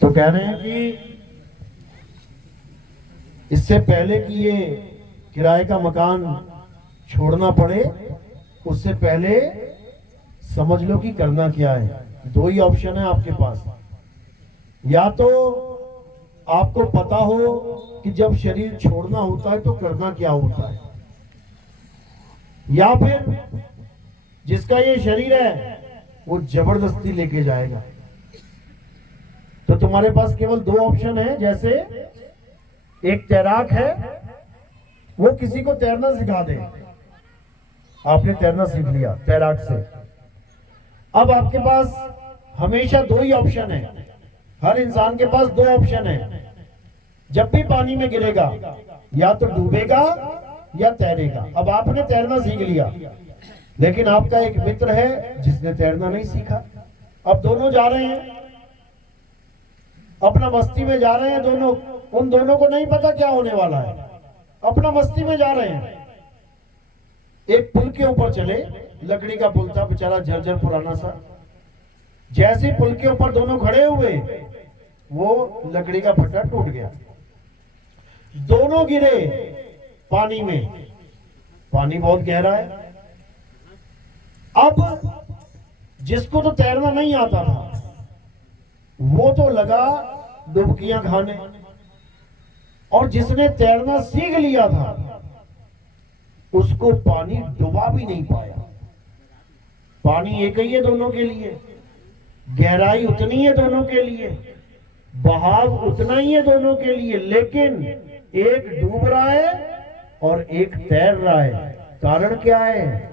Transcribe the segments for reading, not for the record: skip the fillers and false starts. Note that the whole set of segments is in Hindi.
तो कह रहे हैं कि इससे पहले कि ये किराए का मकान छोड़ना पड़े, उससे पहले समझ लो कि करना क्या है। दो ही ऑप्शन है आपके पास, या तो आपको पता हो कि जब शरीर छोड़ना होता है तो करना क्या होता है, या फिर जिसका ये शरीर है वो जबरदस्ती लेके जाएगा। तो तुम्हारे पास केवल दो ऑप्शन है। जैसे एक तैराक है, वो किसी को तैरना सिखा दे, आपने तैरना सीख लिया तैराक से। अब आपके पास हमेशा दो ही ऑप्शन है, हर इंसान के पास दो ऑप्शन है। जब भी पानी में गिरेगा या तो डूबेगा या तैरेगा। अब आपने तैरना सीख लिया, लेकिन आपका एक मित्र है जिसने तैरना नहीं सीखा। अब दोनों जा रहे हैं, अपना मस्ती में जा रहे हैं दोनों। उन दोनों को नहीं पता क्या होने वाला है, अपना मस्ती में जा रहे हैं। एक पुल के ऊपर चले, लकड़ी का पुल था बेचारा, जर्जर पुराना सा। जैसे पुल के ऊपर दोनों खड़े हुए, वो लकड़ी का फट्टा टूट गया, दोनों गिरे पानी में। पानी बहुत गहरा है। अब जिसको तो तैरना नहीं आता था वो तो लगा डुबकियां खाने, और जिसने तैरना सीख लिया था उसको पानी डुबा भी नहीं पाया। पानी एक ही है दोनों के लिए, गहराई उतनी है दोनों के लिए, बहाव उतना ही है दोनों के लिए, लेकिन एक डूब रहा है और एक तैर रहा है। कारण क्या है?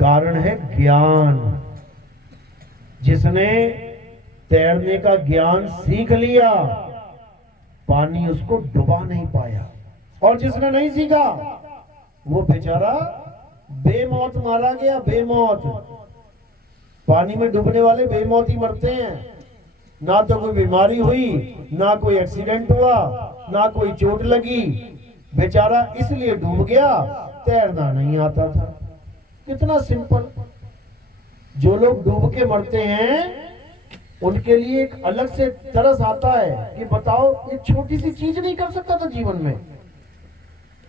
कारण है ज्ञान। जिसने तैरने का ज्ञान सीख लिया, पानी उसको डुबा नहीं पाया, और जिसने नहीं सीखा वो बेचारा बेमौत मारा गया। बेमौत, पानी में डूबने वाले बेमौत ही मरते हैं। ना तो कोई बीमारी हुई, ना कोई एक्सीडेंट हुआ, ना कोई चोट लगी, बेचारा इसलिए डूब गया, तैरना नहीं आता था। कितना सिंपल। जो लोग डूब के मरते हैं उनके लिए एक अलग से तरस आता है कि बताओ, एक छोटी सी चीज नहीं कर सकता था जीवन में।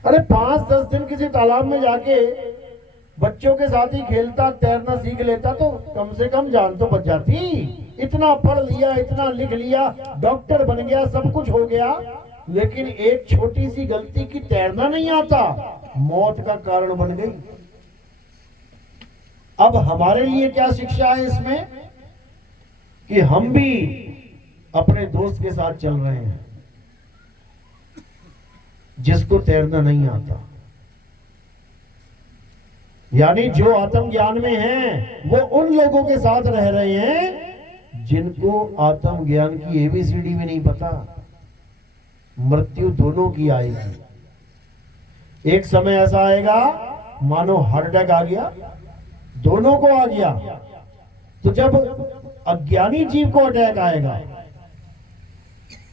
अरे 5-10 दिन किसी तालाब में जाके बच्चों के साथ ही खेलता, तैरना सीख लेता तो कम से कम जान तो बच जाती। इतना पढ़ लिया, इतना लिख लिया, डॉक्टर बन गया, सब कुछ हो गया, लेकिन एक छोटी सी गलती की तैरना नहीं आता, मौत का कारण बन गई। अब हमारे लिए क्या शिक्षा है इसमें कि हम भी अपने दोस्त के साथ चल रहे हैं जिसको तैरना नहीं आता। यानी जो आत्मज्ञान में हैं वो उन लोगों के साथ रह रहे हैं जिनको आत्मज्ञान की एबीसीडी भी नहीं पता। मृत्यु दोनों की आएगी। एक समय ऐसा आएगा मानो हार्ट अटैक आ गया, दोनों को आ गया। तो जब अज्ञानी जीव को अटैक आएगा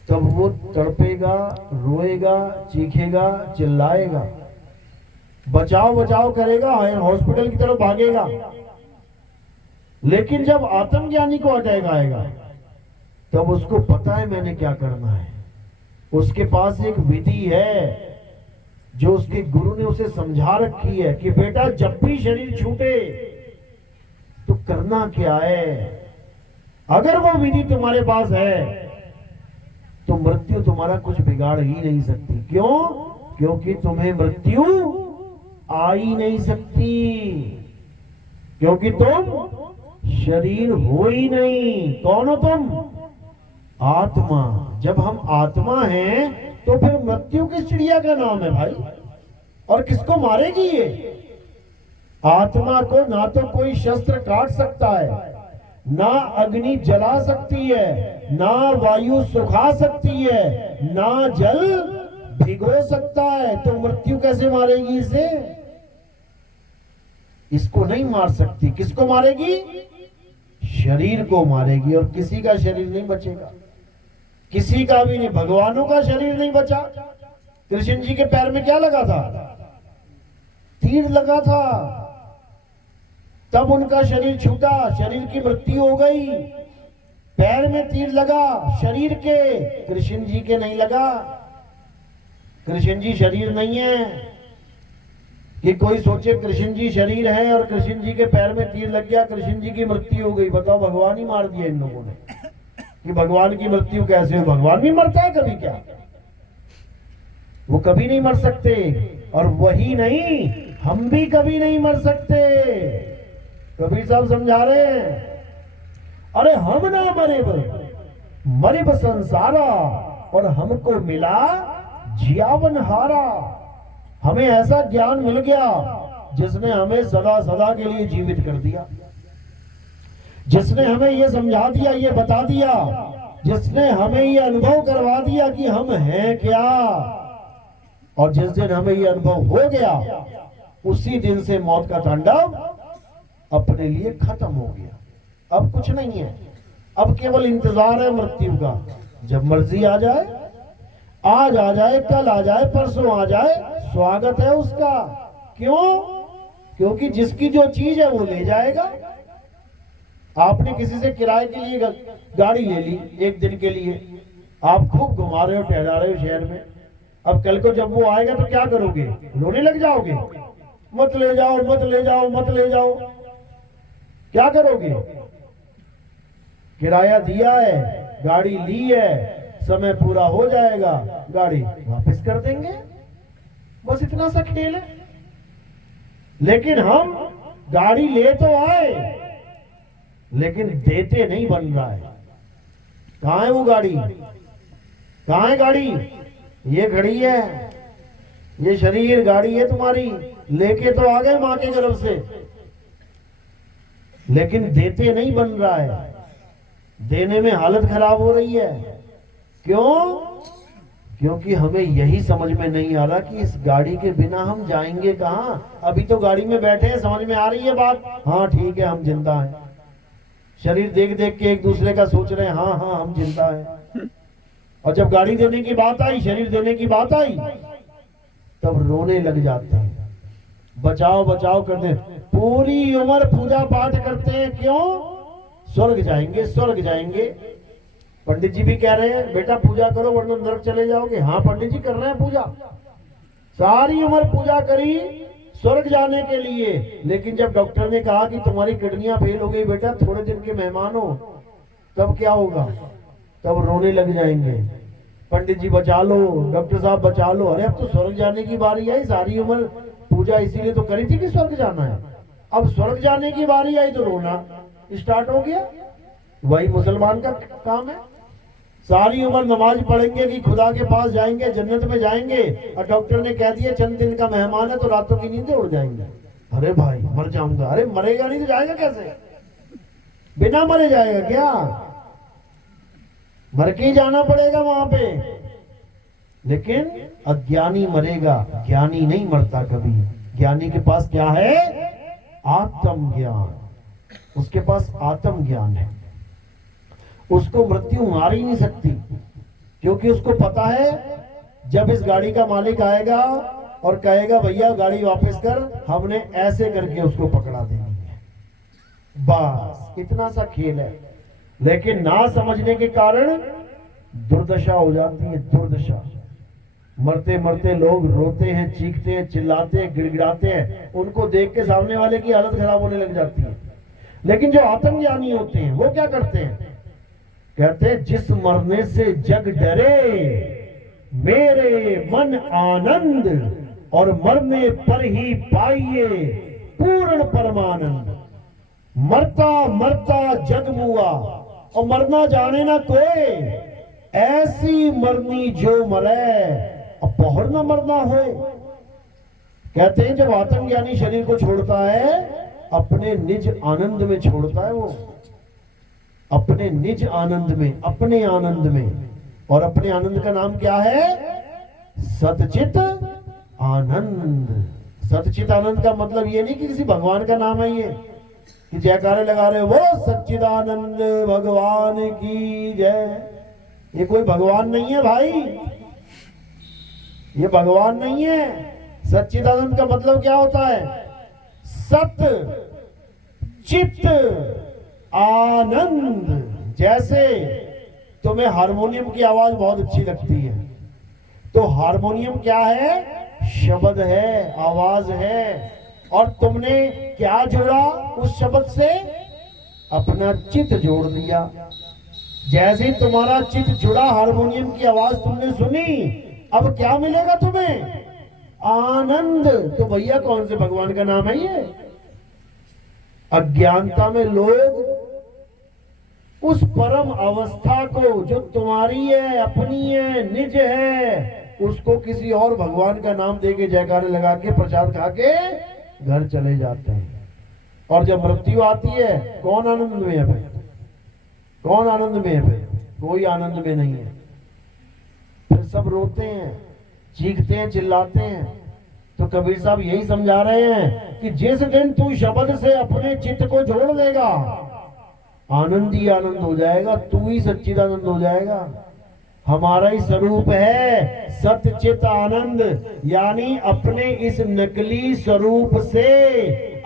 तब वो तड़पेगा, रोएगा, चीखेगा, चिल्लाएगा, बचाव बचाव करेगा, हॉस्पिटल की तरफ भागेगा। लेकिन जब आत्मज्ञानी को अटैक आएगा तब उसको पता है मैंने क्या करना है। उसके पास एक विधि है जो उसके गुरु ने उसे समझा रखी है कि बेटा जब भी शरीर छूटे तो करना क्या है। अगर वो विधि तुम्हारे पास है तो मृत्यु तुम्हारा कुछ बिगाड़ ही नहीं सकती। क्यों? क्योंकि तुम्हें मृत्यु आ ही नहीं सकती, क्योंकि तुम शरीर हो ही नहीं। कौन हो तुम? आत्मा। जब हम आत्मा हैं तो फिर मृत्यु किस चिड़िया का नाम है भाई? और किसको मारेगी ये? आत्मा को ना तो कोई शस्त्र काट सकता है, ना अग्नि जला सकती है, ना वायु सुखा सकती है, ना जल भिगो सकता है। तो मृत्यु कैसे मारेगी इसे? इसको नहीं मार सकती। किसको मारेगी? शरीर को मारेगी, और किसी का शरीर नहीं बचेगा, किसी का भी नहीं। भगवानों का शरीर नहीं बचा। कृष्ण जी के पैर में क्या लगा था? तीर लगा था। तब उनका शरीर छूटा, शरीर की मृत्यु हो गई। पैर में तीर लगा शरीर के, कृष्ण जी के नहीं लगा। कृष्ण जी शरीर नहीं है कि कोई सोचे कृष्ण जी शरीर है और कृष्ण जी के पैर में तीर लग गया, कृष्ण जी की मृत्यु हो गई। बताओ, भगवान ही मार दिया इन लोगों ने। कि भगवान की मृत्यु कैसे हो? भगवान भी मरता है कभी क्या? वो कभी नहीं मर सकते। और वही नहीं, हम भी कभी नहीं मर सकते। कबीर साहब समझा रहे हैं, अरे हम ना मरे ब संसारा, और हमको मिला जियावन हारा। हमें ऐसा ज्ञान मिल गया जिसने हमें सदा सदा के लिए जीवित कर दिया, जिसने हमें ये समझा दिया, ये बता दिया, जिसने हमें ये अनुभव करवा दिया कि हम हैं क्या। और जिस दिन हमें ये अनुभव हो गया, उसी दिन से मौत का तांडव अपने लिए खत्म हो गया। अब कुछ नहीं है, अब केवल इंतजार है मृत्यु का। जब मर्जी आ जाए, आज आ जाए, कल आ जाए, परसों आ जाए, स्वागत है उसका। क्यों? क्योंकि जिसकी जो चीज है वो ले जाएगा। आपने किसी से किराए के लिए गाड़ी ले ली एक दिन के लिए, आप खूब घुमा रहे हो, टहला रहे हो शहर में। अब कल को जब वो आएगा तो क्या करोगे? रोने लग जाओगे, मत ले जाओ, मत ले जाओ, मत ले जाओ। क्या करोगे? किराया दिया है, गाड़ी ली है, समय पूरा हो जाएगा, गाड़ी वापस कर देंगे। बस इतना सा खेल है। लेकिन हम गाड़ी ले तो आए, लेकिन देते नहीं बन रहा है। कहां है वो गाड़ी? कहां है गाड़ी? ये खड़ी है, ये शरीर गाड़ी है तुम्हारी। लेके तो आ गए मां के गर्भ से, लेकिन देते नहीं बन रहा है। देने में हालत खराब हो रही है। क्यों? क्योंकि हमें यही समझ में नहीं आ रहा कि इस गाड़ी के बिना हम जाएंगे कहां। अभी तो गाड़ी में बैठे हैं, समझ में आ रही है बात, हाँ ठीक है हम जिंदा हैं। शरीर देख देख के एक दूसरे का सोच रहे हैं, हाँ हाँ हम जिंदा हैं। और जब गाड़ी देने की बात आई, शरीर देने की बात आई, तब रोने लग जाते हैं, बचाओ बचाओ करते हैं। पूरी उम्र पूजा पाठ करते हैं, क्यों? स्वर्ग जाएंगे, स्वर्ग जाएंगे। पंडित जी भी कह रहे हैं बेटा पूजा करो वरना नरक चले जाओगे। हाँ पंडित जी कर रहे हैं पूजा, सारी उम्र पूजा करी स्वर्ग जाने के लिए। लेकिन जब डॉक्टर ने कहा कि तुम्हारी किडनियां फेल हो गई बेटा, थोड़े दिन के मेहमान हो, तब क्या होगा? तब रोने लग जाएंगे, पंडित जी बचा लो, डॉक्टर साहब बचा लो। अरे अब तो स्वर्ग जाने की बारी आई, सारी उम्र पूजा इसीलिए तो करी थी कि स्वर्ग जाना है। अब स्वर्ग जाने की बारी आई तो रोना स्टार्ट हो गया। वही मुसलमान का काम है। सारी उम्र नमाज पढ़ेंगे कि खुदा के पास जाएंगे, जन्नत में जाएंगे, और डॉक्टर ने कह दिया चंद दिन का मेहमान है तो रातों की नींदें उड़ जाएंगे। अरे भाई मर जाऊंगा। अरे मरेगा नहीं तो जाएगा कैसे? बिना मरे जाएगा क्या? मर के ही जाना पड़ेगा वहां पे। लेकिन अज्ञानी मरेगा, ज्ञानी नहीं मरता कभी। ज्ञानी के पास क्या है? आत्म ज्ञान। उसके पास आत्म ज्ञान है। उसको मृत्यु मार ही नहीं सकती, क्योंकि उसको पता है जब इस गाड़ी का मालिक आएगा और कहेगा भैया गाड़ी वापस कर, हमने ऐसे करके उसको पकड़ा देनी है। बस इतना सा खेल है। लेकिन ना समझने के कारण दुर्दशा हो जाती है, दुर्दशा। मरते मरते लोग रोते हैं, चीखते हैं, चिल्लाते हैं, गिड़गिड़ाते हैं। उनको देख के सामने वाले की हालत खराब होने लग जाती है। लेकिन जो आत्मज्ञानी होते हैं वो क्या करते हैं? कहते हैं जिस मरने से जग डरे, मेरे मन आनंद, और मरने पर ही पाइए पूर्ण परमानंद। मरता मरता जग मुआ, और मरना जाने ना कोई, ऐसी मरनी जो मरे, अब पहर न मरना हो। कहते हैं जब आत्मज्ञानी शरीर को छोड़ता है, अपने निज आनंद में छोड़ता है वो, अपने निज आनंद में, अपने आनंद में। और अपने आनंद का नाम क्या है? सतचित आनंद। सतचित आनंद का मतलब ये नहीं कि किसी भगवान का नाम है ये कि जयकारे लगा रहे वो सच्चिदानंद भगवान की जय। ये कोई भगवान नहीं है भाई, ये भगवान नहीं है। सच्चिदानंद का मतलब क्या होता है? सत चित्त आनंद। जैसे तुम्हें हारमोनियम की आवाज बहुत अच्छी लगती है, तो हारमोनियम क्या है? शब्द है, आवाज है। और तुमने क्या जोड़ा उस शब्द से? अपना चित्त जोड़ दिया। जैसे तुम्हारा चित्त जुड़ा, हारमोनियम की आवाज तुमने सुनी, अब क्या मिलेगा तुम्हें? आनंद। तो भैया कौन से भगवान का नाम है ये? अज्ञानता में लोग उस परम अवस्था को जो तुम्हारी है, अपनी है, निज है, उसको किसी और भगवान का नाम देके जयकारे लगा के प्रसाद खा के घर चले जाते हैं। और जब मृत्यु आती है, कौन आनंद में है भाई? कौन आनंद में है भाई? कोई आनंद में नहीं है। फिर सब रोते हैं, चीखते हैं, चिल्लाते हैं। तो कबीर साहब यही समझा रहे हैं कि जिस दिन तू शब्द से अपने चित्त को जोड़ देगा, आनंद ही आनंद हो जाएगा, तू ही सच्चिदानंद हो जाएगा। हमारा ही स्वरूप है सत्य चित आनंद। यानी अपने इस नकली स्वरूप से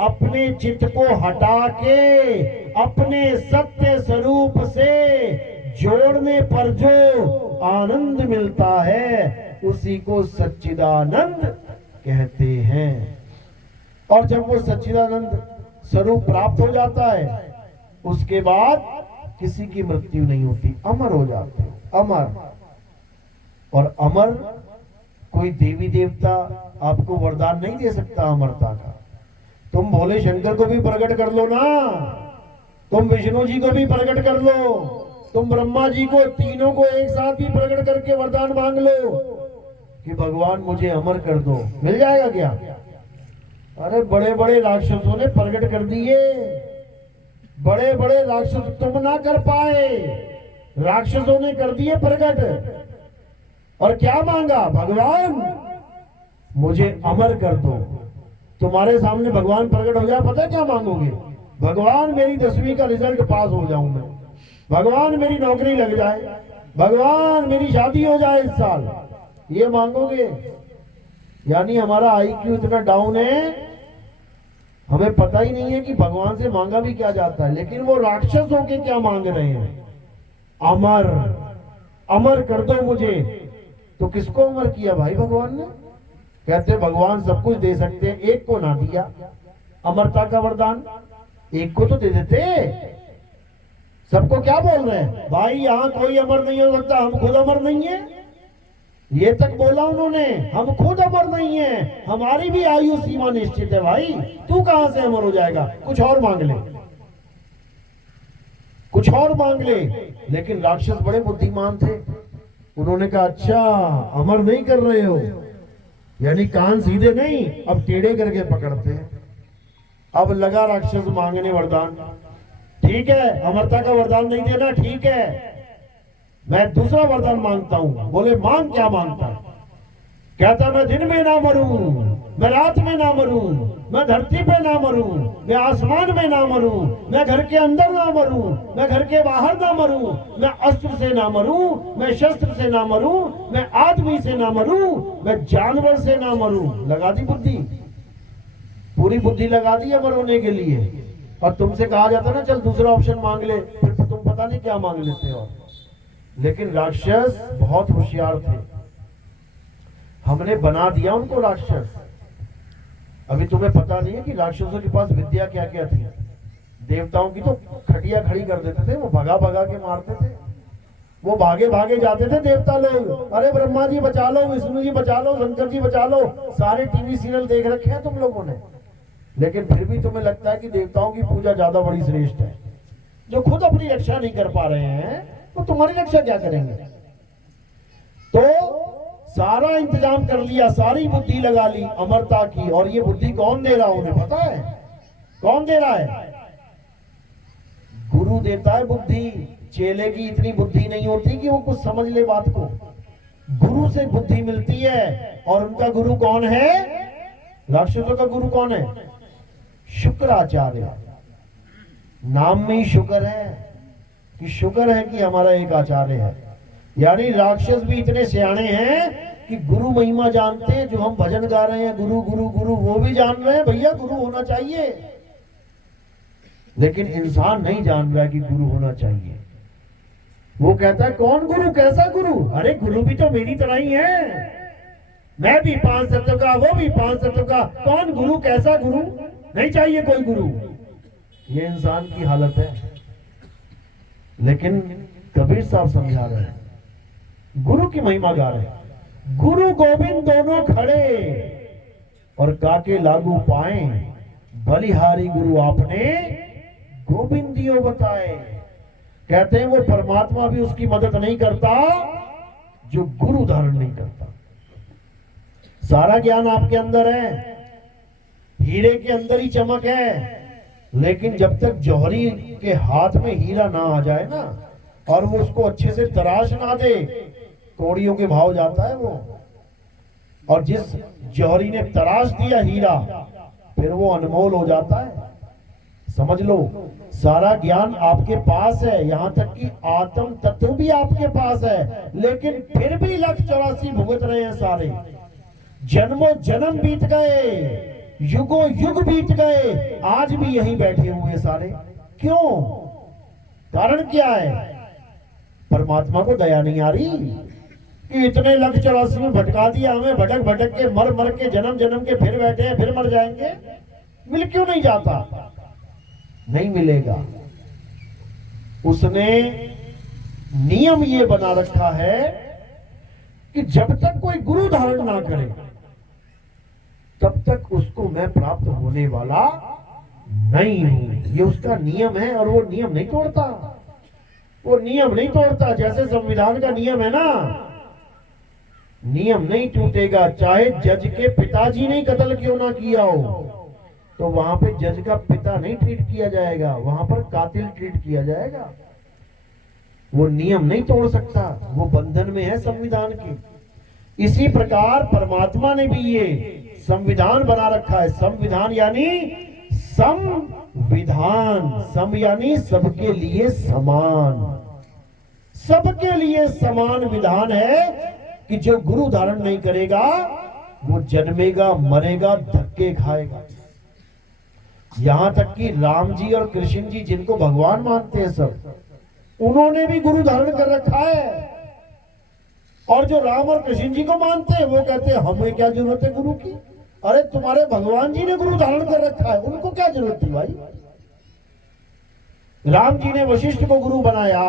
अपने चित्त को हटा के अपने सत्य स्वरूप से जोड़ने पर जो आनंद मिलता है, उसी को सच्चिदानंद कहते हैं। और जब वो सच्चिदानंद स्वरूप प्राप्त हो जाता है, उसके बाद किसी की मृत्यु नहीं होती, अमर हो जाते हो, अमर। और अमर कोई देवी देवता आपको वरदान नहीं दे सकता अमरता का। तुम भोले शंकर को भी प्रकट कर लो ना, तुम विष्णु जी को भी प्रकट कर लो, तुम ब्रह्मा जी को, तीनों को एक साथ भी प्रकट करके वरदान मांग लो कि भगवान मुझे अमर कर दो, मिल जाएगा क्या? अरे बड़े बड़े राक्षसों ने प्रकट कर दिए, बड़े बड़े राक्षस तुम ना कर पाए, राक्षसों ने कर दिए प्रकट। और क्या मांगा? भगवान मुझे अमर कर दो। तुम्हारे सामने भगवान प्रकट हो जाए, पता क्या मांगोगे? भगवान मेरी 10वीं का रिजल्ट पास हो जाऊं मैं, भगवान मेरी नौकरी लग जाए, भगवान मेरी शादी हो जाए इस साल, ये मांगोगे। यानी हमारा आईक्यू इतना डाउन है, हमें पता ही नहीं है कि भगवान से मांगा भी क्या जाता है। लेकिन वो राक्षस होके क्या मांग रहे हैं? अमर, अमर कर दो मुझे। तो किसको अमर किया भाई भगवान ने? कहते भगवान सब कुछ दे सकते हैं, एक को ना दिया अमरता का वरदान, एक को तो दे देते। सबको क्या बोल रहे हैं? भाई यहाँ कोई अमर नहीं हो सकता, हम खुद अमर नहीं है, ये तक बोला उन्होंने, हम खुद अमर नहीं है, हमारी भी आयु सीमा निश्चित है। भाई तू कहां से अमर हो जाएगा? कुछ और मांग ले, कुछ और मांग ले। लेकिन राक्षस बड़े बुद्धिमान थे, उन्होंने कहा अच्छा अमर नहीं कर रहे हो, यानी कान सीधे नहीं, अब टेढ़े करके पकड़ते हैं। अब लगा राक्षस मांगने वरदान। ठीक है, अमरता का वरदान नहीं देना, ठीक है, मैं दूसरा वरदान मांगता हूं। बोले मांग, क्या मांगता है? कहता मैं दिन में ना मरूं, मैं रात में ना मरूं, मैं धरती पे ना मरूं, मैं आसमान में ना मरूं, मैं घर के अंदर ना मरूं, मैं घर के बाहर ना मरूं, मैं अस्त्र से ना मरूं, मैं शस्त्र से ना मरूं, मैं आदमी से ना मरूं, मैं जानवर से ना मरूं। लगा दी बुद्धि, पूरी बुद्धि लगा दी अमर होने के लिए। और तुमसे कहा जाता ना चल दूसरा ऑप्शन मांग ले, फिर तुम पता नहीं क्या मांग लेते हो। लेकिन राक्षस बहुत होशियार थे, हमने बना दिया उनको राक्षस। अभी तुम्हें पता नहीं है कि राक्षसों के पास विद्या क्या क्या थी। देवताओं की तो खटिया खड़ी कर देते थे, वो भगा भगा के मारते थे, वो भागे भागे जाते थे देवता लोग। अरे ब्रह्मा जी बचा लो, विष्णु जी बचा लो, शंकर जी बचा लो, सारे टीवी सीरियल देख रखे हैं तुम लोगों ने। लेकिन फिर भी तुम्हें लगता है कि देवताओं की पूजा ज्यादा बड़ी श्रेष्ठ है। जो खुद अपनी रक्षा नहीं कर पा रहे हैं तो तुम्हारी रक्षा क्या करेंगे? तो सारा इंतजाम कर लिया, सारी बुद्धि लगा ली अमरता की। और ये बुद्धि कौन दे रहा है उन्हें पता है? कौन दे रहा है? गुरु देता है बुद्धि। चेले की इतनी बुद्धि नहीं होती कि वो कुछ समझ ले बात को। गुरु से बुद्धि मिलती है। और उनका गुरु कौन है? राक्षसों का गुरु कौन है? शुक्राचार्य। नाम में ही शुक्र है कि शुक्र है कि हमारा एक आचार्य है। यानी राक्षस भी इतने सियाने हैं कि गुरु महिमा जानते हैं। जो हम भजन गा रहे हैं गुरु गुरु गुरु, वो भी जान रहे हैं भैया गुरु होना चाहिए। लेकिन इंसान नहीं जान रहा कि गुरु होना चाहिए। वो कहता है कौन गुरु, कैसा गुरु? अरे गुरु भी तो मेरी तरह ही है, मैं भी 5 तत्व का, वो भी 5 तत्व का, कौन गुरु, कैसा गुरु? नहीं चाहिए कोई गुरु। ये इंसान की हालत है। लेकिन कबीर साहब समझा रहे हैं, गुरु की महिमा गा रहे हैं। गुरु गोविंद दोनों खड़े और काके लागू पाए, बलिहारी गुरु आपने गोविंदियो बताए। कहते हैं वो परमात्मा भी उसकी मदद नहीं करता जो गुरु धारण नहीं करता। सारा ज्ञान आपके अंदर है, हीरे के अंदर ही चमक है, लेकिन जब तक जौहरी के हाथ में हीरा ना आ जाए ना, और वो उसको अच्छे से तराश ना दे, कौड़ियों के भाव जाता है वो। और जिस जौहरी ने तराश दिया हीरा, फिर वो अनमोल हो जाता है। समझ लो, सारा ज्ञान आपके पास है, यहां तक कि आत्म तत्व भी आपके पास है, लेकिन फिर भी 184 भुगत रहे हैं सारे। जन्मों जन्म बीत गए, युगों युग बीत गए, आज भी यहीं बैठे हुए सारे। क्यों? कारण क्या है? परमात्मा को दया नहीं आ रही कि इतने 184 में भटका दिया हमें, भटक भटक के मर मर के जन्म जन्म के फिर बैठे हैं, फिर मर जाएंगे। मिल क्यों नहीं जाता? नहीं मिलेगा। उसने नियम ये बना रखा है कि जब तक कोई गुरु धारण ना करे, तब तक उसको मैं प्राप्त होने वाला नहीं हूं। ये उसका नियम है और वो नियम नहीं तोड़ता। वो नियम नहीं तोड़ता। जैसे संविधान का नियम है ना, नियम नहीं टूटेगा। चाहे जज के पिताजी ने कत्ल क्यों ना किया हो, तो वहां पे जज का पिता नहीं ट्रीट किया जाएगा, वहां पर कातिल ट्रीट किया जाएगा। वो नियम नहीं तोड़ सकता, वो बंधन में है संविधान के। इसी प्रकार परमात्मा ने भी ये संविधान बना रखा है। संविधान यानी संविधान, सम यानी सबके लिए समान, सबके लिए समान विधान है कि जो गुरु धारण नहीं करेगा वो जन्मेगा, मरेगा, धक्के खाएगा। यहां तक कि राम जी और कृष्ण जी, जिनको भगवान मानते हैं सब, उन्होंने भी गुरु धारण कर रखा है। और जो राम और कृष्ण जी को मानते हैं वो कहते हैं हमें क्या जरूरत है गुरु की? अरे तुम्हारे भगवान जी ने गुरु धारण कर रखा है, उनको क्या जरूरत थी भाई? राम जी ने वशिष्ठ को गुरु बनाया,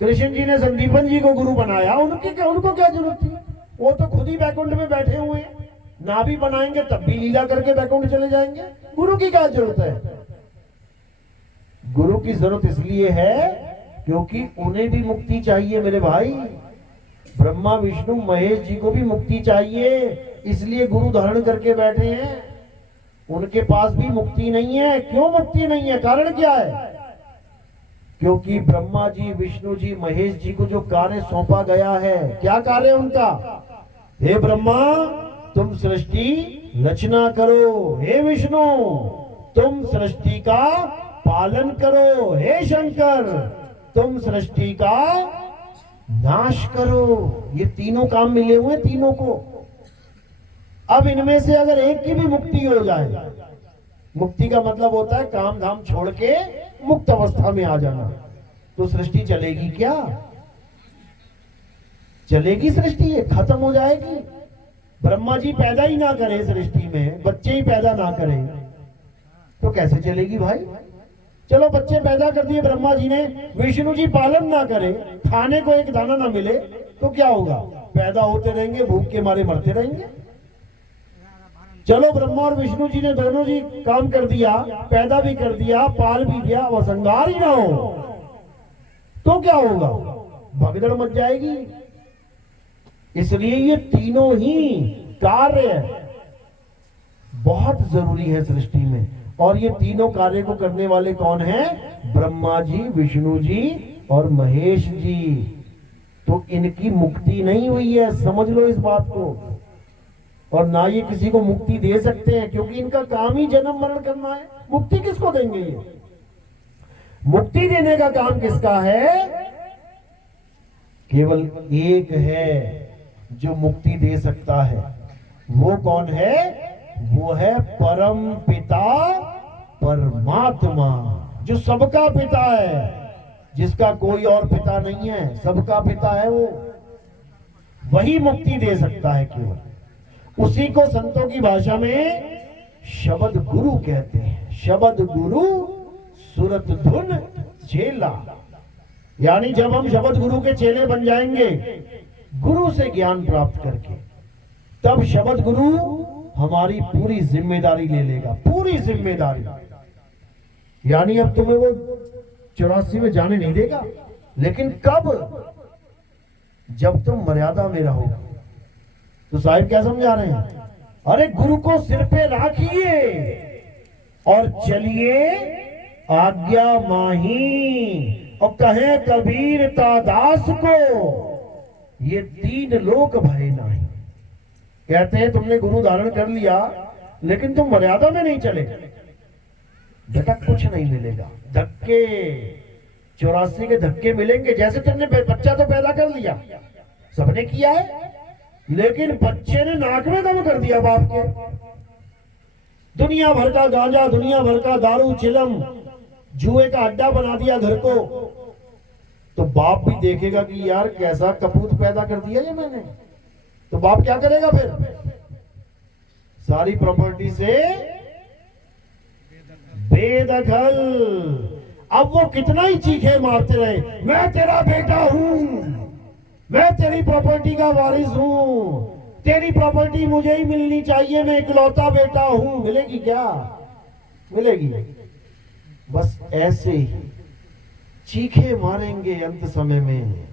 कृष्ण जी ने संदीपन जी को गुरु बनाया, उनको क्या जरूरत थी? वो तो खुद ही बैकुंठ में बैठे हुए हैं, ना भी बनाएंगे तब भी लीला करके बैकुंठ चले जाएंगे। गुरु की क्या जरूरत है? गुरु की जरूरत इसलिए है क्योंकि उन्हें भी मुक्ति चाहिए मेरे भाई। ब्रह्मा विष्णु महेश जी को भी मुक्ति चाहिए, इसलिए गुरु धारण करके बैठे हैं। उनके पास भी मुक्ति नहीं है। क्यों मुक्ति नहीं है? कारण क्या है? क्योंकि ब्रह्मा जी, विष्णु जी, महेश जी को जो कार्य सौंपा गया है, क्या कार्य उनका? हे ब्रह्मा तुम सृष्टि रचना करो, हे विष्णु तुम सृष्टि का पालन करो, हे शंकर तुम सृष्टि का नाश करो। ये तीनों काम मिले हुए तीनों को। अब इनमें से अगर एक की भी मुक्ति हो जाए, मुक्ति का मतलब होता है काम धाम छोड़ के मुक्त अवस्था में आ जाना, तो सृष्टि चलेगी क्या? चलेगी सृष्टि? ये खत्म हो जाएगी। ब्रह्मा जी पैदा ही ना करें सृष्टि में, बच्चे ही पैदा ना करें, तो कैसे चलेगी भाई? चलो बच्चे पैदा कर दिए ब्रह्मा जी ने, विष्णु जी पालन ना करें, खाने को एक दाना ना मिले, तो क्या होगा? पैदा होते रहेंगे, भूख के मारे मरते रहेंगे। चलो ब्रह्मा और विष्णु जी ने दोनों जी काम कर दिया, पैदा भी कर दिया, पाल भी दिया, वो संगार ही ना हो, तो क्या होगा? भगदड़ मच जाएगी। इसलिए ये तीनों ही कार्य बहुत जरूरी है सृष्टि में। और ये तीनों कार्य को करने वाले कौन हैं? ब्रह्मा जी, विष्णु जी और महेश जी। तो इनकी मुक्ति नहीं हुई है, समझ लो इस बात को। और ना ये किसी को मुक्ति दे सकते हैं, क्योंकि इनका काम ही जन्म मरण करना है। मुक्ति किसको देंगे ये? मुक्ति देने का काम किसका है? केवल एक है जो मुक्ति दे सकता है। वो कौन है? वो है परम पिता परमात्मा जो सबका पिता है, जिसका कोई और पिता नहीं है, सबका पिता है वो, वही मुक्ति दे सकता है केवल। उसी को संतों की भाषा में शब्द गुरु कहते हैं। शब्द गुरु सुरत धुन चेला, यानी जब हम शब्द गुरु के चेले बन जाएंगे गुरु से ज्ञान प्राप्त करके, तब शब्द गुरु हमारी पूरी जिम्मेदारी ले लेगा, पूरी जिम्मेदारी। यानी अब तुम्हें वो 84 में जाने नहीं देगा, लेकिन कब? जब तुम मर्यादा में रहोगे। तो साहिब क्या समझा रहे हैं? अरे गुरु को सिर पे रखिए और चलिए आज्ञा माही, और कहे कबीर दास को ये 3 लोक भय नहीं। कहते हैं तुमने गुरु धारण कर लिया लेकिन तुम मर्यादा में नहीं चले, बेटा कुछ नहीं मिलेगा। धक्के 84 के धक्के मिलेंगे। जैसे तुमने बच्चा तो पैदा कर लिया, सबने किया है, लेकिन बच्चे ने नाक में दम कर दिया बाप के। दुनिया भर का गांजा, दुनिया भर का दारू, चिलम, जुए का अड्डा बना दिया घर को, तो बाप भी देखेगा कि यार कैसा कपूत पैदा कर दिया ये मैंने। तो बाप क्या करेगा फिर? सारी प्रॉपर्टी से बेदखल। अब वो कितना ही चीखे मारते रहे, मैं तेरा बेटा हूं, मैं तेरी प्रॉपर्टी का वारिस हूं, तेरी प्रॉपर्टी मुझे ही मिलनी चाहिए, मैं इकलौता बेटा हूं। मिलेगी क्या? मिलेगी? बस ऐसे ही चीखे मारेंगे अंत समय में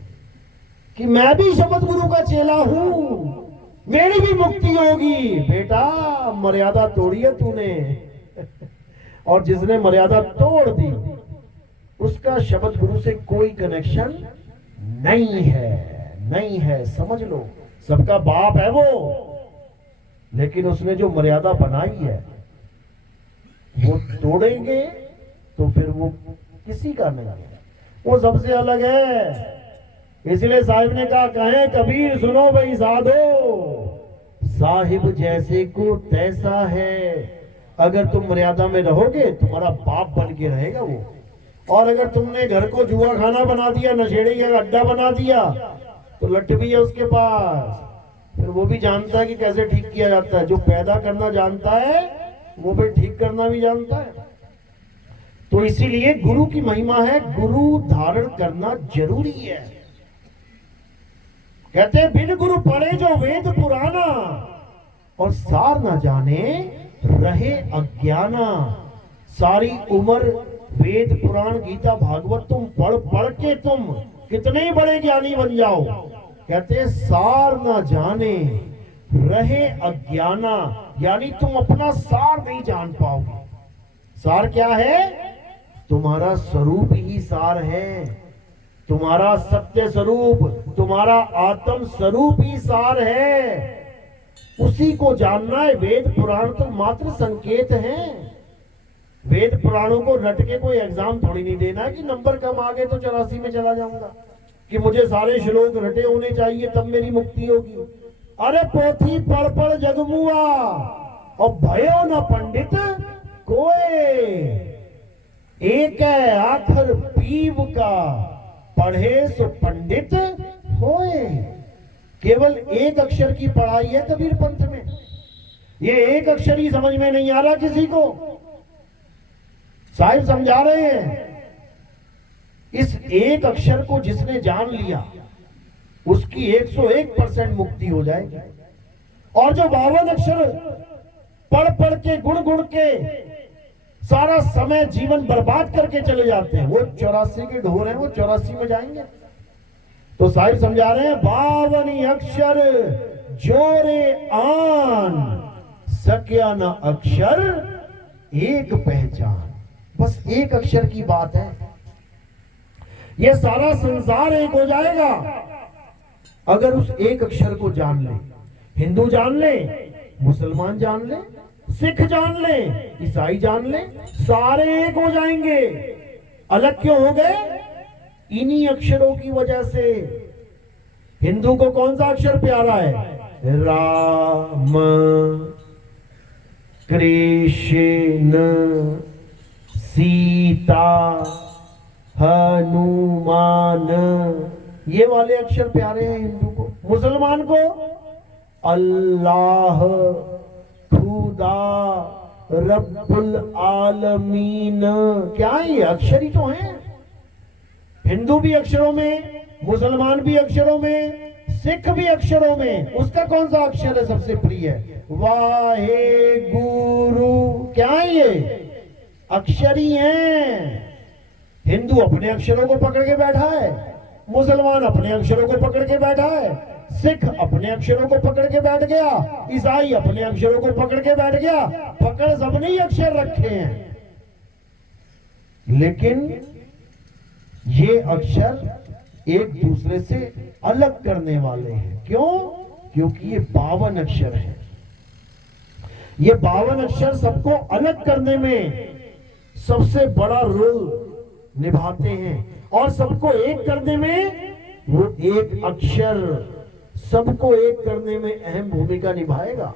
कि मैं भी शब्द गुरु का चेला हूं, मेरी भी मुक्ति होगी। बेटा मर्यादा तोड़ी है तूने और जिसने मर्यादा तोड़ दी उसका शब्द गुरु से कोई कनेक्शन नहीं है, नहीं है। समझ लो, सबका बाप है वो, लेकिन उसने जो मर्यादा बनाई है वो तोड़ेंगे तो फिर वो किसी का नहीं है, वो सबसे अलग है। इसलिए साहिब ने कहा, कहें कबीर सुनो भाई साधो, साहिब जैसे को तैसा है। अगर तुम मर्यादा में रहोगे तुम्हारा बाप बन के रहेगा वो, और अगर तुमने घर को जुआ खाना बना दिया, नशेड़ी का अड्डा बना दिया, तो लट भी है उसके पास, फिर वो भी जानता है कि कैसे ठीक किया जाता है। जो पैदा करना जानता है वो फिर ठीक करना भी जानता है। तो इसीलिए गुरु की महिमा है, गुरु धारण करना जरूरी है। कहते हैं बिन गुरु पढ़े जो वेद पुराना, और सार ना जाने रहे अज्ञाना। सारी उम्र वेद पुराण गीता भागवत तुम पढ़ पढ़ के तुम कितने ही बड़े ज्ञानी बन जाओ, कहते हैं सार ना जाने रहे अज्ञाना, यानी तुम अपना सार नहीं जान पाओगे। सार क्या है? तुम्हारा स्वरूप ही सार है, तुम्हारा सत्य स्वरूप, तुम्हारा आत्म स्वरूप ही सार है, उसी को जानना है। वेद पुराण तो मात्र संकेत हैं। वेद पुराणों को रट के कोई एग्जाम थोड़ी नहीं देना है कि नंबर कम आ गए तो 84 में चला जाऊंगा, कि मुझे सारे श्लोक रटे होने चाहिए तब मेरी मुक्ति होगी। अरे पोथी पढ़ पढ़ जगमुआ, और भयो न पंडित कोई, एक है आखर पीव का, पढ़े सो पंडित होए। केवल एक अक्षर की पढ़ाई है कबीर पंथ में, ये एक अक्षर ही समझ में नहीं आ रहा किसी को। साहिब समझा रहे हैं, इस एक अक्षर को जिसने जान लिया उसकी 101% मुक्ति हो जाएगी। और जो 52 अक्षर पढ़ पढ़ के गुण गुण के सारा समय जीवन बर्बाद करके चले जाते हैं, वो 84 के ढोर हैं, वो 84 में जाएंगे। तो साहिब समझा रहे हैं, 52 अक्षर जोरे आन, सक्या न अक्षर एक पहचान। बस एक अक्षर की बात है, ये सारा संसार एक हो जाएगा अगर उस एक अक्षर को जान ले। हिंदू जान ले, मुसलमान जान ले, सिख जान ले, ईसाई जान ले, सारे एक हो जाएंगे। अलग क्यों हो गए? इन्हीं अक्षरों की वजह से। हिंदू को कौन सा अक्षर प्यारा है? राम, कृष्ण, सीता, हनुमान, ये वाले अक्षर प्यारे हैं हिंदू को। मुसलमान को अल्लाह, खुदा, रब्बुल आलमीन, क्या है ये? अक्षर ही तो हैं। हिंदू भी अक्षरों में, मुसलमान भी अक्षरों में, सिख भी अक्षरों में। उसका कौन सा अक्षर है सबसे प्रिय? वाहे गुरु, क्या है ये? अक्षर ही हैं। हिंदू अपने अक्षरों को पकड़ के बैठा है, मुसलमान अपने अक्षरों को पकड़ के बैठा है, सिख अपने अक्षरों को पकड़ के बैठ गया, ईसाई अपने अक्षरों को पकड़ के बैठ गया। पकड़ सबने ही अक्षर रखे हैं, लेकिन ये अक्षर एक दूसरे से अलग करने वाले हैं। क्यों? क्योंकि ये 52 अक्षर हैं। ये 52 अक्षर सबको अलग करने में सबसे बड़ा रोल निभाते हैं, और सबको एक करने में वो एक अक्षर सबको एक करने में अहम भूमिका निभाएगा।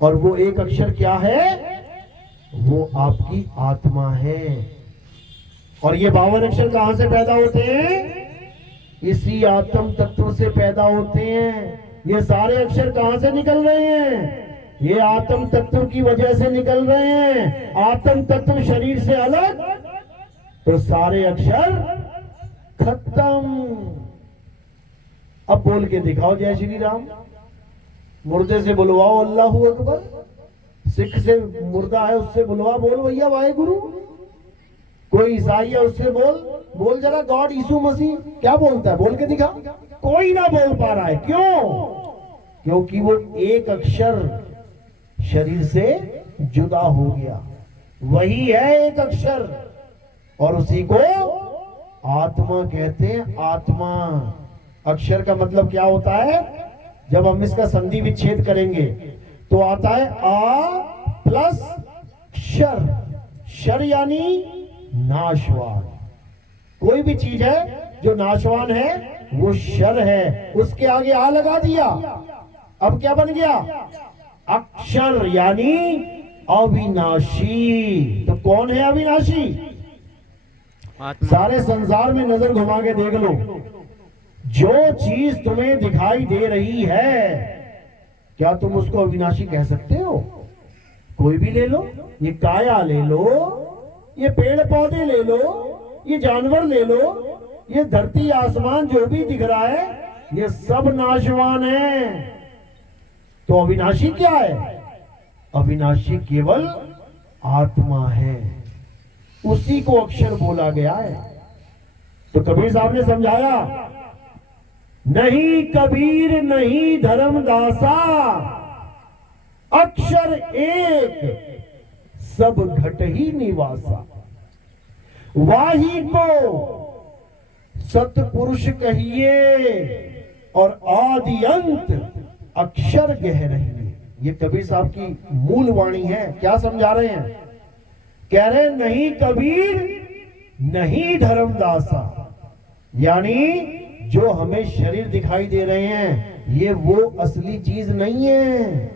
और वो एक अक्षर क्या है? वो आपकी आत्मा है। और ये 52 अक्षर कहां से पैदा होते हैं? इसी आत्म तत्व से पैदा होते हैं। ये सारे अक्षर कहां से निकल रहे हैं? ये आत्म तत्व की वजह से निकल रहे हैं। आत्म तत्व शरीर से अलग तो सारे अक्षर खत्म। अब बोल के दिखाओ जय श्री राम। मुर्दे से बुलवाओ अल्लाहू अकबर। सिख से मुर्दा है उससे बुलवा, बोल भैया वाहेगुरु। कोई ईसाई है उससे बोल जरा गॉड यीशु मसीह। क्या बोलता है? बोल के दिखा। कोई ना बोल पा रहा है। क्यों? क्योंकि वो एक अक्षर शरीर से जुदा हो गया। वही है एक अक्षर, और उसी को आत्मा कहते हैं। आत्मा अक्षर का मतलब क्या होता है? जब हम इसका संधि विच्छेद करेंगे तो आता है आ प्लस शर। शर यानी नाशवान। कोई भी चीज है जो नाशवान है वो शर है। उसके आगे आ लगा दिया, अब क्या बन गया? अक्षर यानी अविनाशी। तो कौन है अविनाशी? सारे संसार में नजर घुमा के देख लो, जो चीज तुम्हें दिखाई दे रही है, क्या तुम उसको अविनाशी कह सकते हो? कोई भी ले लो, ये काया ले लो, ये पेड़ पौधे ले लो, ये जानवर ले लो, ये धरती आसमान जो भी दिख रहा है, ये सब नाशवान है। तो अविनाशी क्या है? अविनाशी केवल आत्मा है। उसी को अक्षर बोला गया है। तो कबीर साहब ने समझाया, नहीं कबीर नहीं धर्मदासा, अक्षर एक सब घट ही निवासा। वाही को सतपुरुष कहिए और आदि अंत अक्षर गह रहिए। ये कबीर साहब की मूल वाणी है। क्या समझा रहे हैं? कह रहे नहीं कबीर नहीं धर्मदासा, यानी जो हमें शरीर दिखाई दे रहे हैं ये वो असली चीज नहीं है।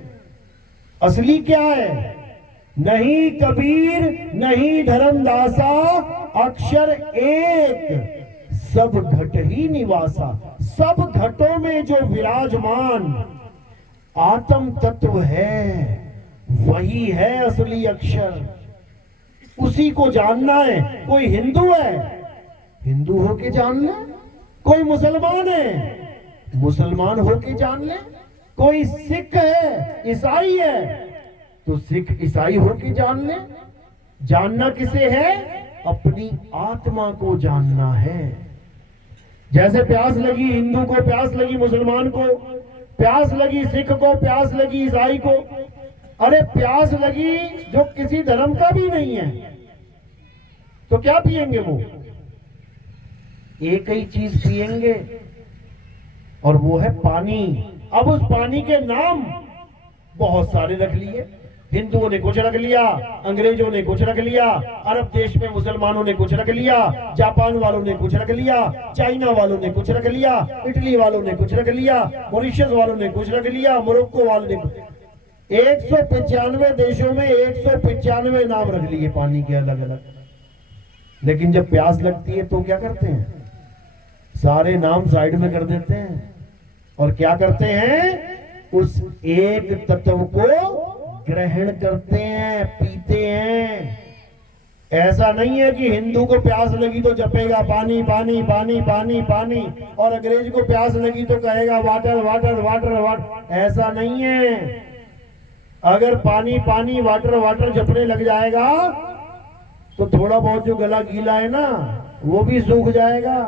असली क्या है? नहीं कबीर नहीं धर्मदासा, अक्षर एक सब घट ही निवासा। सब घटों में जो विराजमान आत्म तत्व है वही है असली अक्षर। उसी को जानना है। कोई हिंदू है, हिंदू होके जान ले। कोई मुसलमान है, मुसलमान होके जान ले। कोई सिख है, ईसाई है, तो सिख ईसाई होके जान ले। जानना किसे है? अपनी आत्मा को जानना है। जैसे प्यास लगी हिंदू को, प्यास लगी मुसलमान को, प्यास लगी सिख को, प्यास लगी ईसाई को। अरे प्यास लगी जो किसी धर्म का भी नहीं है, तो क्या पिएंगे? वो एक ही चीज पिएंगे, और वो है पानी। अब उस पानी के नाम बहुत सारे रख लिए। हिंदुओं ने कुछ रख लिया, अंग्रेजों ने कुछ रख लिया, अरब देश में मुसलमानों ने कुछ रख लिया, जापान वालों ने कुछ रख लिया, चाइना वालों ने कुछ रख लिया, इटली वालों ने कुछ रख लिया, मॉरिशस वालों ने कुछ रख लिया, मोरक्को वालों ने 195 देशों में 195 नाम रख लिए पानी के अलग अलग। लेकिन जब प्यास लगती है तो क्या करते हैं? सारे नाम साइड में कर देते हैं और क्या करते हैं? उस एक तत्व को ग्रहण करते हैं, पीते हैं। ऐसा नहीं है कि हिंदू को प्यास लगी तो जपेगा पानी पानी पानी पानी पानी, और अंग्रेज को प्यास लगी तो कहेगा वाटर वाटर वाटर वाटर। ऐसा नहीं है। अगर पानी पानी वाटर वाटर जपने लग जाएगा तो थोड़ा बहुत जो गला गीला है ना वो भी सूख जाएगा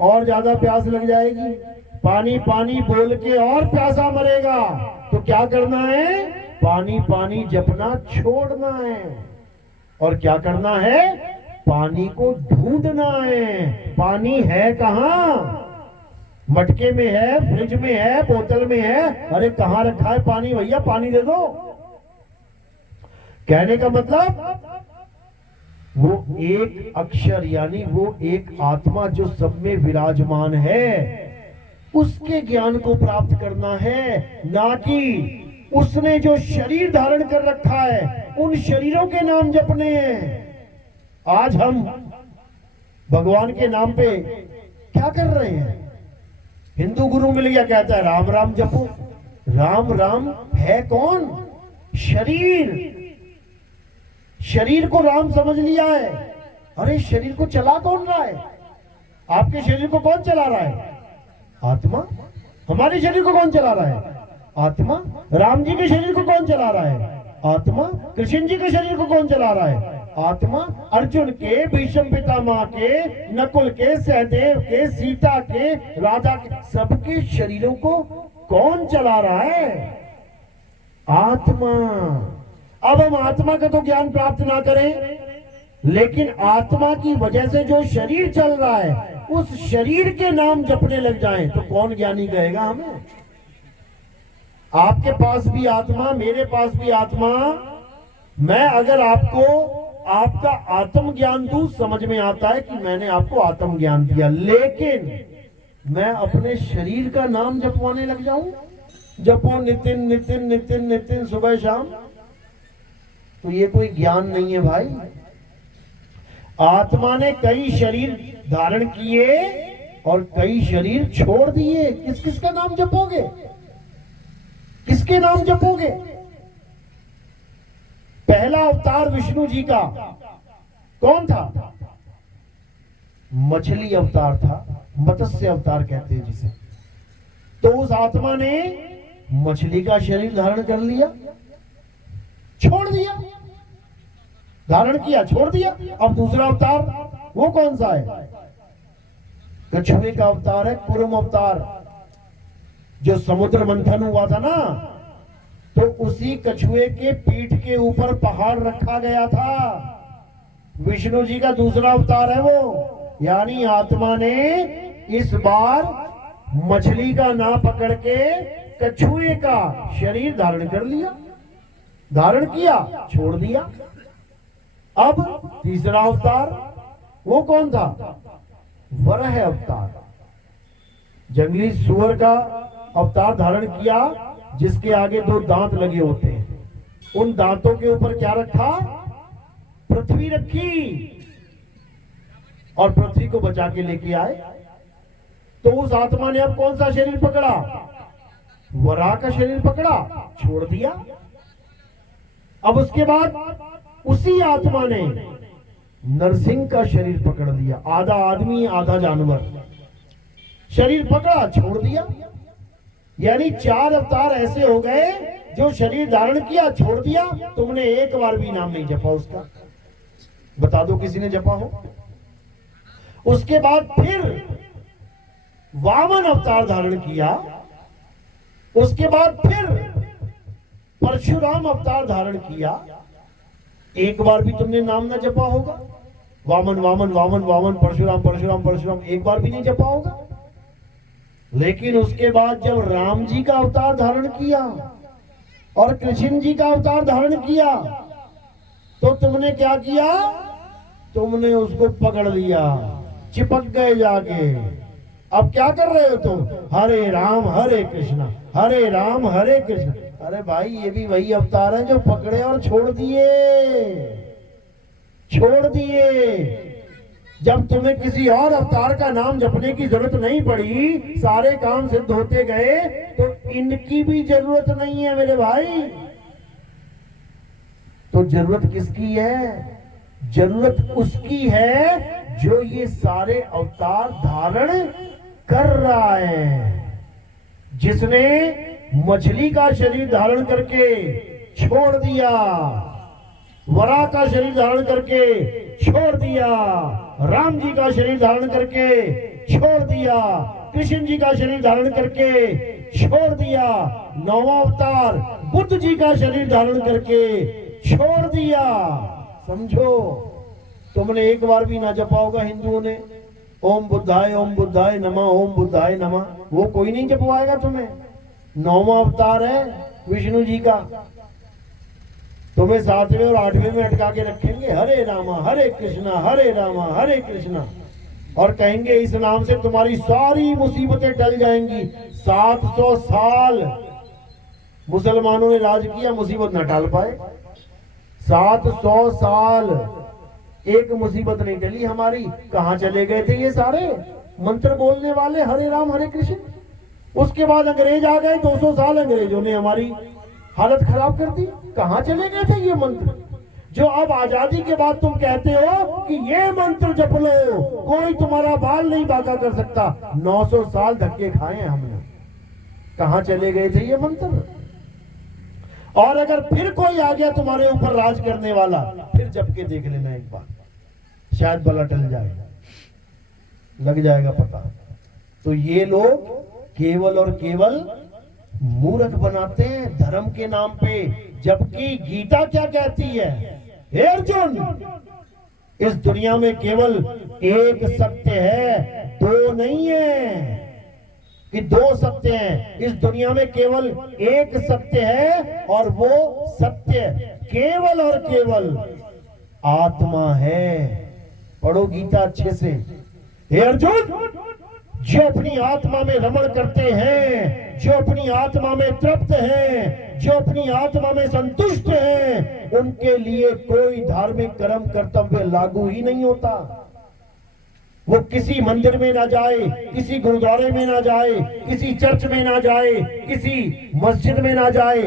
और ज्यादा प्यास लग जाएगी। पानी पानी बोल के और प्यासा मरेगा। तो क्या करना है? पानी पानी जपना छोड़ना है। और क्या करना है? पानी को ढूंढना है। पानी है कहां? मटके में है, फ्रिज में है, बोतल में है। अरे कहां रखा है पानी? भैया पानी दे दो। कहने का मतलब वो एक अक्षर यानी वो एक आत्मा जो सब में विराजमान है उसके ज्ञान को प्राप्त करना है, ना कि उसने जो शरीर धारण कर रखा है उन शरीरों के नाम जपने हैं। आज हम भगवान के नाम पे क्या कर रहे हैं? हिंदू गुरु मिल गया, कहता है राम राम जपो। राम राम है कौन? शरीर। शरीर को राम समझ लिया है। अरे शरीर को चला कौन रहा है? आपके शरीर को कौन चला रहा है? आत्मा। हमारे शरीर को कौन चला रहा है? आत्मा। राम जी के शरीर को कौन चला रहा है? आत्मा। कृष्ण जी के शरीर को कौन चला रहा है? आत्मा। अर्जुन के, भीष्म पितामह के, नकुल के, सहदेव के, सीता के, राधा के, सबके शरीरों को कौन चला रहा है? आत्मा। अब हम आत्मा का तो ज्ञान प्राप्त ना करें, लेकिन आत्मा की वजह से जो शरीर चल रहा है उस शरीर के नाम जपने लग जाएं तो कौन ज्ञानी कहेगा हमें? आपके पास भी आत्मा, मेरे पास भी आत्मा। मैं अगर आपको आपका आत्म ज्ञान दूं, समझ में आता है कि मैंने आपको आत्म ज्ञान दिया, लेकिन मैं अपने शरीर का नाम जपवाने लग जाऊं, जपो नितिन नितिन नितिन नितिन सुबह शाम, तो ये कोई ज्ञान नहीं है भाई। आत्मा ने कई शरीर धारण किए और कई शरीर छोड़ दिए। किस किस का नाम जपोगे? किसके नाम जपोगे? पहला अवतार विष्णु जी का कौन था? मछली अवतार था, मत्स्य अवतार कहते हैं जिसे। तो उस आत्मा ने मछली का शरीर धारण कर लिया, छोड़ दिया, धारण किया, छोड़ दिया। अब दूसरा अवतार वो कौन सा है? कछुए का अवतार है, कुर्म अवतार। जो समुद्र मंथन हुआ था ना, तो उसी कछुए के पीठ के ऊपर पहाड़ रखा गया था। विष्णु जी का दूसरा अवतार है वो। यानी आत्मा ने इस बार मछली का नाम पकड़ के कछुए का शरीर धारण कर लिया, धारण किया, छोड़ दिया। अब तीसरा अवतार वो कौन था? वराह अवतार। जंगली सुअर का अवतार धारण किया, जिसके आगे 2 दांत लगे होते हैं। उन दांतों के ऊपर क्या रखा? पृथ्वी रखी, और पृथ्वी को बचा के लेके आए। तो उस आत्मा ने अब कौन सा शरीर पकड़ा? वराह का शरीर पकड़ा, छोड़ दिया। अब उसके बाद उसी आत्मा ने नरसिंह का शरीर पकड़ लिया, आधा आदमी आधा जानवर। शरीर पकड़ा, छोड़ दिया। यानी 4 अवतार ऐसे हो गए जो शरीर धारण किया, छोड़ दिया। तुमने एक बार भी नाम नहीं जपा उसका। बता दो किसी ने जपा हो? उसके बाद फिर वामन अवतार धारण किया। उसके बाद फिर परशुराम अवतार धारण किया। एक बार भी तुमने नाम ना जपा होगा। वामन वामन वामन वामन, परशुराम परशुराम परशुराम, एक बार भी नहीं जपा होगा। लेकिन उसके बाद जब राम जी का अवतार धारण किया और कृष्ण जी का अवतार धारण किया, तो तुमने क्या किया? तुमने उसको पकड़ लिया, चिपक गए जाके। अब क्या कर रहे हो तुम? हरे राम हरे कृष्णा, हरे राम हरे कृष्णा। अरे भाई, ये भी वही अवतार है जो पकड़े और छोड़ दिए। छोड़ दिए। जब तुम्हें किसी और अवतार का नाम जपने की जरूरत नहीं पड़ी, सारे काम सिद्ध होते गए, तो इनकी भी जरूरत नहीं है मेरे भाई। तो जरूरत किसकी है? जरूरत उसकी है जो ये सारे अवतार धारण कर रहा है। जिसने मछली का शरीर धारण करके छोड़ दिया, वराह का शरीर धारण करके छोड़ दिया, राम जी का शरीर धारण करके छोड़ दिया, कृष्ण जी का शरीर धारण करके छोड़ दिया, नौवां अवतार बुद्ध जी का शरीर धारण करके छोड़ दिया। समझो, तुमने एक बार भी ना जपा होगा हिंदुओं ने ओम बुद्धाय नमः, ओम बुद्धाय नमः, वो कोई नहीं जपवाएगा तुम्हें। नौवां अवतार है विष्णु जी का, तुम्हें 7वें और 8वें में अटका के रखेंगे, हरे रामा हरे कृष्णा हरे रामा हरे कृष्णा, और कहेंगे इस नाम से तुम्हारी सारी मुसीबतें टल जाएंगी। 700 साल मुसलमानों ने राज किया, मुसीबत न टाल पाए। 700 साल एक मुसीबत नहीं टली हमारी। कहां चले गए थे ये सारे मंत्र बोलने वाले, हरे राम हरे कृष्ण? उसके बाद अंग्रेज आ गए, 200 साल अंग्रेजों ने हमारी हालत खराब कर दी। कहां चले गए थे ये मंत्र जो अब आजादी के बाद तुम कहते हो कि ये मंत्र जप लो, कोई तुम्हारा बाल नहीं बांका कर सकता। 900 साल धक्के खाए हमने। कहां चले गए थे ये मंत्र? और अगर फिर कोई आ गया तुम्हारे ऊपर राज करने वाला, फिर जप के देख लेना एक बार, शायद बला टल जाएगा, लग जाएगा पता। तो ये लोग केवल और केवल मूर्ख बनाते हैं धर्म के नाम पे, जबकि गीता क्या कहती है? हे अर्जुन, इस दुनिया में केवल एक सत्य है, दो नहीं है कि दो सत्य हैं। इस दुनिया में केवल एक सत्य है, और वो सत्य केवल और केवल आत्मा है। पढ़ो गीता अच्छे से। हे अर्जुन, जो अपनी आत्मा में रमण करते हैं, जो अपनी आत्मा में तृप्त हैं, जो अपनी आत्मा में संतुष्ट हैं, उनके लिए कोई धार्मिक कर्म कर्तव्य लागू ही नहीं होता। वो किसी मंदिर में ना जाए, किसी गुरुद्वारे में ना जाए, किसी चर्च में ना जाए, किसी मस्जिद में ना जाए,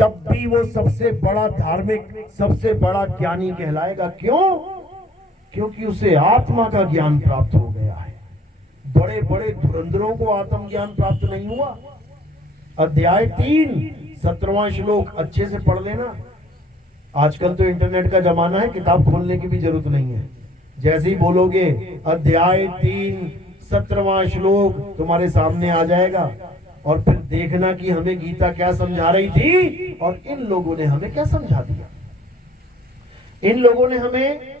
तब भी वो सबसे बड़ा धार्मिक, सबसे बड़ा ज्ञानी कहलाएगा। क्यों? क्योंकि उसे आत्मा का ज्ञान प्राप्त हो गया है। बड़े बड़े धुरंधरों को आत्मज्ञान प्राप्त नहीं हुआ। अध्याय 3 17वां श्लोक अच्छे से पढ़ लेना। आजकल तो इंटरनेट का जमाना है, किताब खोलने की भी जरूरत नहीं है। जैसे ही बोलोगे अध्याय 3 17वां श्लोक तुम्हारे सामने आ जाएगा, और फिर देखना कि हमें गीता क्या समझा रही थी और इन लोगों ने हमें क्या समझा दिया। इन लोगों ने हमें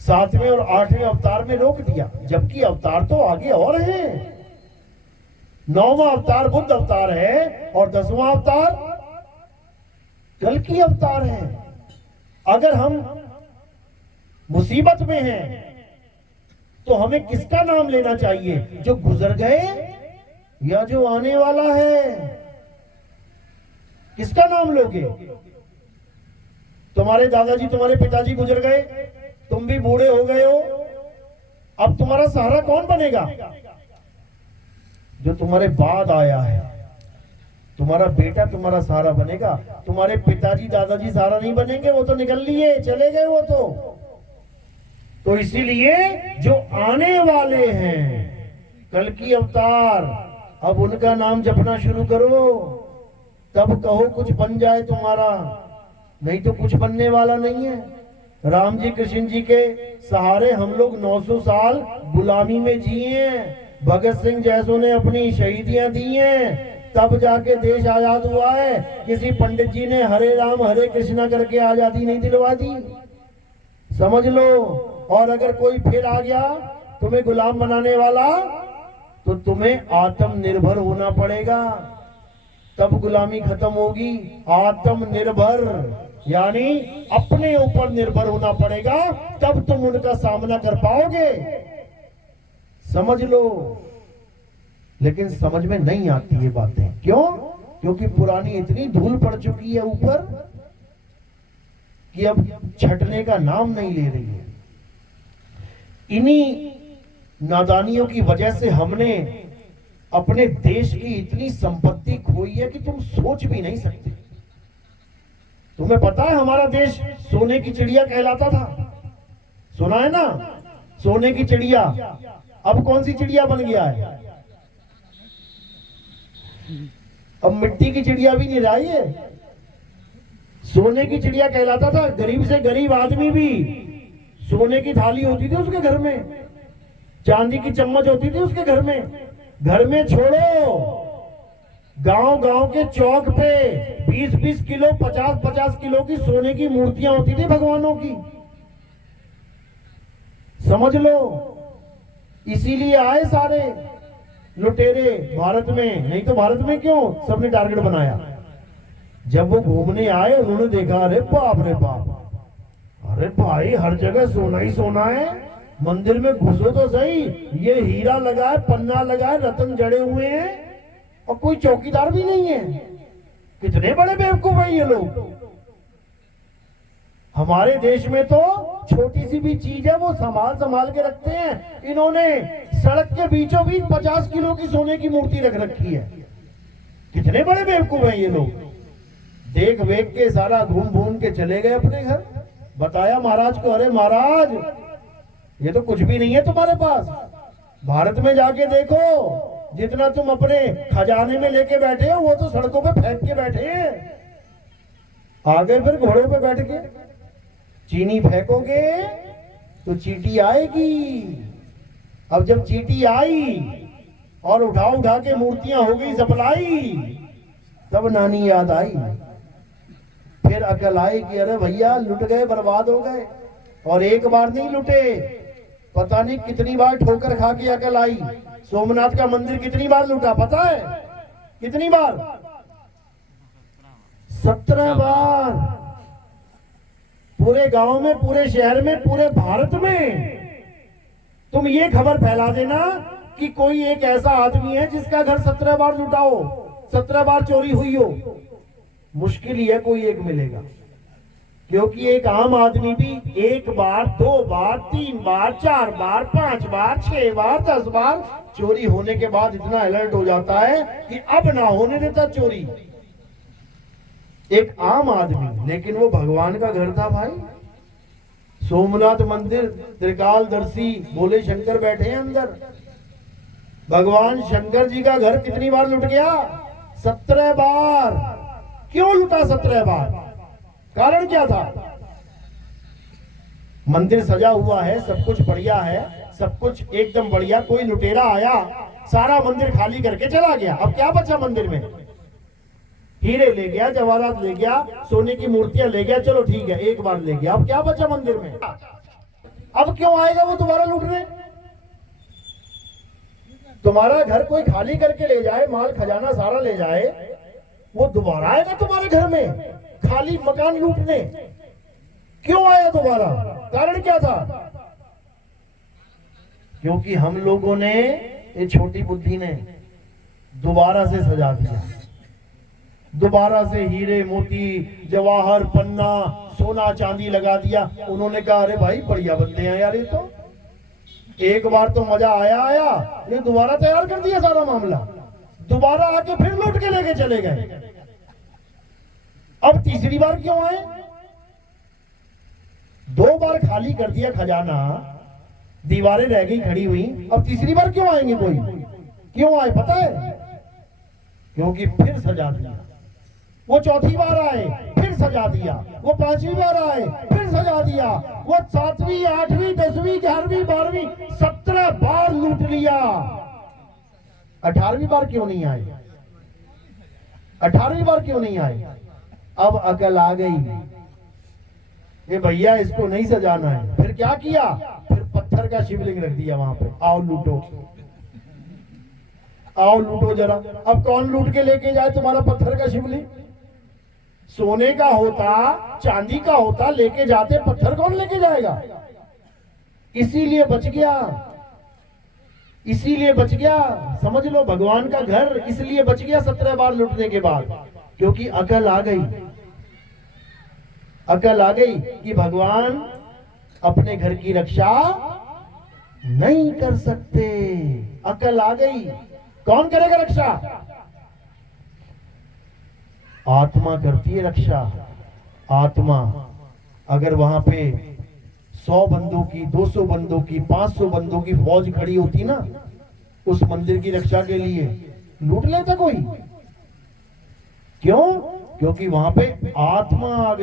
7वें और 8वें अवतार में रोक दिया, जबकि अवतार तो आगे और हैं। 9वां अवतार बुद्ध अवतार है, और 10वां अवतार कल्कि अवतार है। अगर हम मुसीबत में हैं, तो हमें किसका नाम लेना चाहिए? जो गुजर गए या जो आने वाला है? किसका नाम लोगे? तुम्हारे दादाजी, तुम्हारे पिताजी गुजर गए, तुम भी बूढ़े हो गए हो, अब तुम्हारा सहारा कौन बनेगा? जो तुम्हारे बाद आया है, तुम्हारा बेटा तुम्हारा सहारा बनेगा। तुम्हारे पिताजी दादाजी सहारा नहीं बनेंगे, वो तो निकल लिए, चले गए वो तो इसीलिए जो आने वाले हैं कल्कि अवतार, अब उनका नाम जपना शुरू करो, तब कहो कुछ बन जाए तुम्हारा, नहीं तो कुछ बनने वाला नहीं है। राम जी कृष्ण जी के सहारे हम लोग 900 साल गुलामी में जिए हैं। भगत सिंह जैसों ने अपनी शहीदियां दी हैं, तब जाके देश आजाद हुआ है। किसी पंडित जी ने हरे राम हरे कृष्णा करके आजादी नहीं दिलवा दी, समझ लो। और अगर कोई फिर आ गया तुम्हें गुलाम बनाने वाला, तो तुम्हें आत्मनिर्भर होना पड़ेगा, तब गुलामी खत्म होगी। आत्मनिर्भर यानी अपने ऊपर निर्भर होना पड़ेगा, तब तुम उनका सामना कर पाओगे, समझ लो। लेकिन समझ में नहीं आती ये बातें, क्यों? क्योंकि पुरानी इतनी धूल पड़ चुकी है ऊपर कि अब छटने का नाम नहीं ले रही है। इन्हीं नादानियों की वजह से हमने अपने देश की इतनी संपत्ति खोई है कि तुम सोच भी नहीं सकते। तुम्हें पता है हमारा देश सोने की चिड़िया कहलाता था, सुना है ना, सोने की चिड़िया। अब कौन सी चिड़िया बन गया है? अब मिट्टी की चिड़िया भी नहीं रही है, सोने की चिड़िया कहलाता था। गरीब से गरीब आदमी भी सोने की थाली होती थी उसके घर में, चांदी की चम्मच होती थी उसके घर में। घर में छोड़ो, गांव गांव के चौक पे 20-20 किलो 50-50 किलो की सोने की मूर्तियां होती थी भगवानों की, समझ लो। इसीलिए आए सारे लुटेरे भारत में, नहीं तो भारत में क्यों सबने टारगेट बनाया। जब वो घूमने आए उन्होंने देखा, अरे बाप रे बाप, अरे भाई हर जगह सोना ही सोना है, मंदिर में घुसो तो सही, ये हीरा लगा है, पन्ना लगा है, रतन जड़े हुए हैं और कोई चौकीदार भी नहीं है। कितने बड़े बेवकूफ हैं ये लोग। हमारे देश में तो छोटी सी भी चीज है वो संभाल संभाल के रखते हैं। इन्होंने सड़क के बीचों बीच 50 किलो की सोने की मूर्ति रख रखी है। कितने बड़े बेवकूफ हैं ये लोग। देख वेख के सारा घूम घूम के चले गए अपने घर। बताया महाराज को, अरे महाराज ये तो कुछ भी नहीं है तुम्हारे पास, भारत में जाके देखो, जितना तुम अपने खजाने में लेके बैठे हो वो तो सड़कों पे फेंक के बैठे हैं। आगे फिर घोड़ों पे बैठ के चीनी फेंकोगे तो चींटी आएगी। अब जब चींटी आई और उठा उठा के मूर्तियां हो गई सप्लाई, तब नानी याद आई। फिर अकल आई कि अरे भैया लुट गए, बर्बाद हो गए। और एक बार नहीं लुटे, पता नहीं कितनी बार ठोकर खा के अकल आई। सोमनाथ का मंदिर कितनी बार लूटा पता है? कितनी बार? 17 बार। पूरे गांव में, पूरे शहर में, पूरे भारत में तुम ये खबर फैला देना कि कोई एक ऐसा आदमी है जिसका घर 17 बार लूटा हो, 17 बार चोरी हुई हो। मुश्किल ही है कोई एक मिलेगा, क्योंकि एक आम आदमी भी 1 बार, 2 बार, 3 बार, 4 बार, 5 बार, 6 बार, 10 बार चोरी होने के बाद इतना अलर्ट हो जाता है कि अब ना होने देता चोरी। एक आम आदमी, लेकिन वो भगवान का घर था भाई। सोमनाथ मंदिर, त्रिकालदर्शी भोले शंकर बैठे हैं अंदर। भगवान शंकर जी का घर कितनी बार लुट गया? 17 बार। क्यों लुटा 17 बार? कारण क्या था? मंदिर सजा हुआ है, सब कुछ बढ़िया है, सब कुछ एकदम बढ़िया। कोई लुटेरा आया, सारा मंदिर खाली करके चला गया। अब क्या बचा मंदिर में? हीरे ले गया, जवाहरात ले गया, सोने की मूर्तियां ले गया, चलो ठीक है एक बार ले गया। अब क्या बचा मंदिर में? अब क्यों आएगा वो दोबारा लूटने? तुम्हारा घर कोई खाली करके ले जाए, माल खजाना सारा ले जाए, वो दोबारा आएगा तुम्हारे घर में खाली मकान लूटने? क्यों आया दोबारा? कारण क्या था? क्योंकि हम लोगों ने, ये छोटी बुद्धि ने दोबारा से सजा दिया, दोबारा से हीरे मोती जवाहर पन्ना सोना चांदी लगा दिया। उन्होंने कहा अरे भाई बढ़िया बनते हैं यार, ये तो एक बार तो मजा आया, ये दोबारा तैयार कर दिया सारा मामला, दोबारा आके फिर लूट के लेके चले गए। अब तीसरी बार क्यों आए? 2 बार खाली कर दिया खजाना, दीवारें रह गई खड़ी हुई, अब तीसरी बार क्यों आएंगे? कोई क्यों आए पता है? क्योंकि फिर सजा दिया। वो चौथी बार आए, फिर सजा दिया। वो 5वीं बार आए, फिर सजा दिया। वो 7वीं 8वीं 10वीं 11वीं 12वीं 17 बार लूट लिया। 18वीं बार क्यों नहीं आए? 18वीं बार क्यों नहीं आए? अब अकल आ गई, ये भैया इसको नहीं सजाना है। फिर क्या किया? फिर पत्थर का शिवलिंग रख दिया वहां पे, आओ लूटो, आओ लूटो जरा। अब कौन लूट के लेके जाए तुम्हारा पत्थर का शिवलिंग? सोने का होता, चांदी का होता, लेके जाते, पत्थर कौन लेके जाएगा? इसीलिए बच गया, इसीलिए बच गया। समझ लो भगवान का घर इसलिए बच गया 17 बार लूटने के बाद, क्योंकि अकल आ गई। अकल आ गई कि भगवान अपने घर की रक्षा नहीं कर सकते। अकल आ गई, कौन करेगा रक्षा? आत्मा करती है रक्षा। आत्मा अगर वहां पे 100 बंदों की, 200 बंदों की, 500 बंदों की फौज खड़ी होती ना उस मंदिर की रक्षा के लिए, लूट लेता कोई? क्यों? क्योंकि वहां पे आत्मा आ गई।